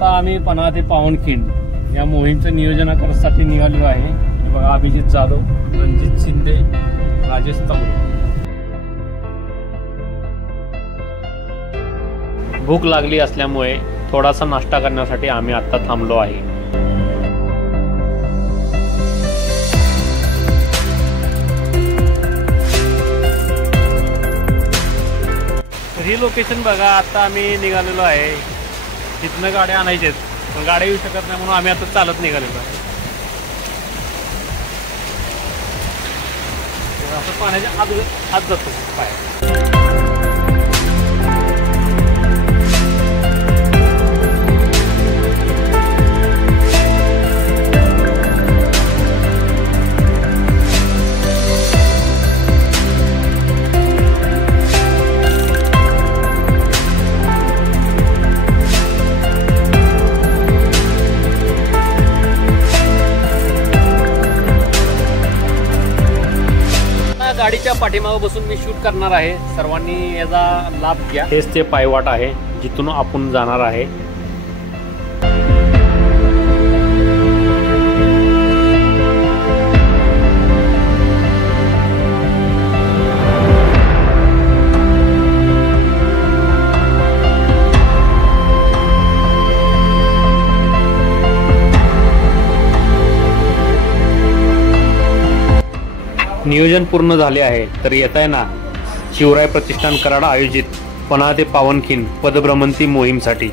आता आम्ही पन्हाळा ते पावनखिंड या मोहीमचं नियोजन करण्यासाठी निघालेलो आहे। हे बघा, अभिजित जाधव, रणजित शिंदे, राजेश तावडे। भूक लागली असल्यामुळे थोडासा नाश्ता करण्यासाठी आम्ही आता थांबलो आहे। ही लोकेशन बघा, आता आम्ही निघालेलो आहे। तिथनं गाड्या आणायच्या आहेत, पण गाड्या येऊ शकत नाही म्हणून आम्ही आता चालत निघालेलो आहे। असं पाण्याच्या आत जातो पाय। गाडीच्या पाठीमागे बसून मी शूट करणार आहे। सर्वांनी याचा लाभ घ्या। हेच ते पायवाट आहे जिथून आपण जाणार आहे। नियोजन पूर्ण झाले आहे, तर येताय ना शिवराय प्रतिष्ठान कराड आयोजित पन्हाळा ते पावनखिंड पदभ्रमंती मोहीमसाठी।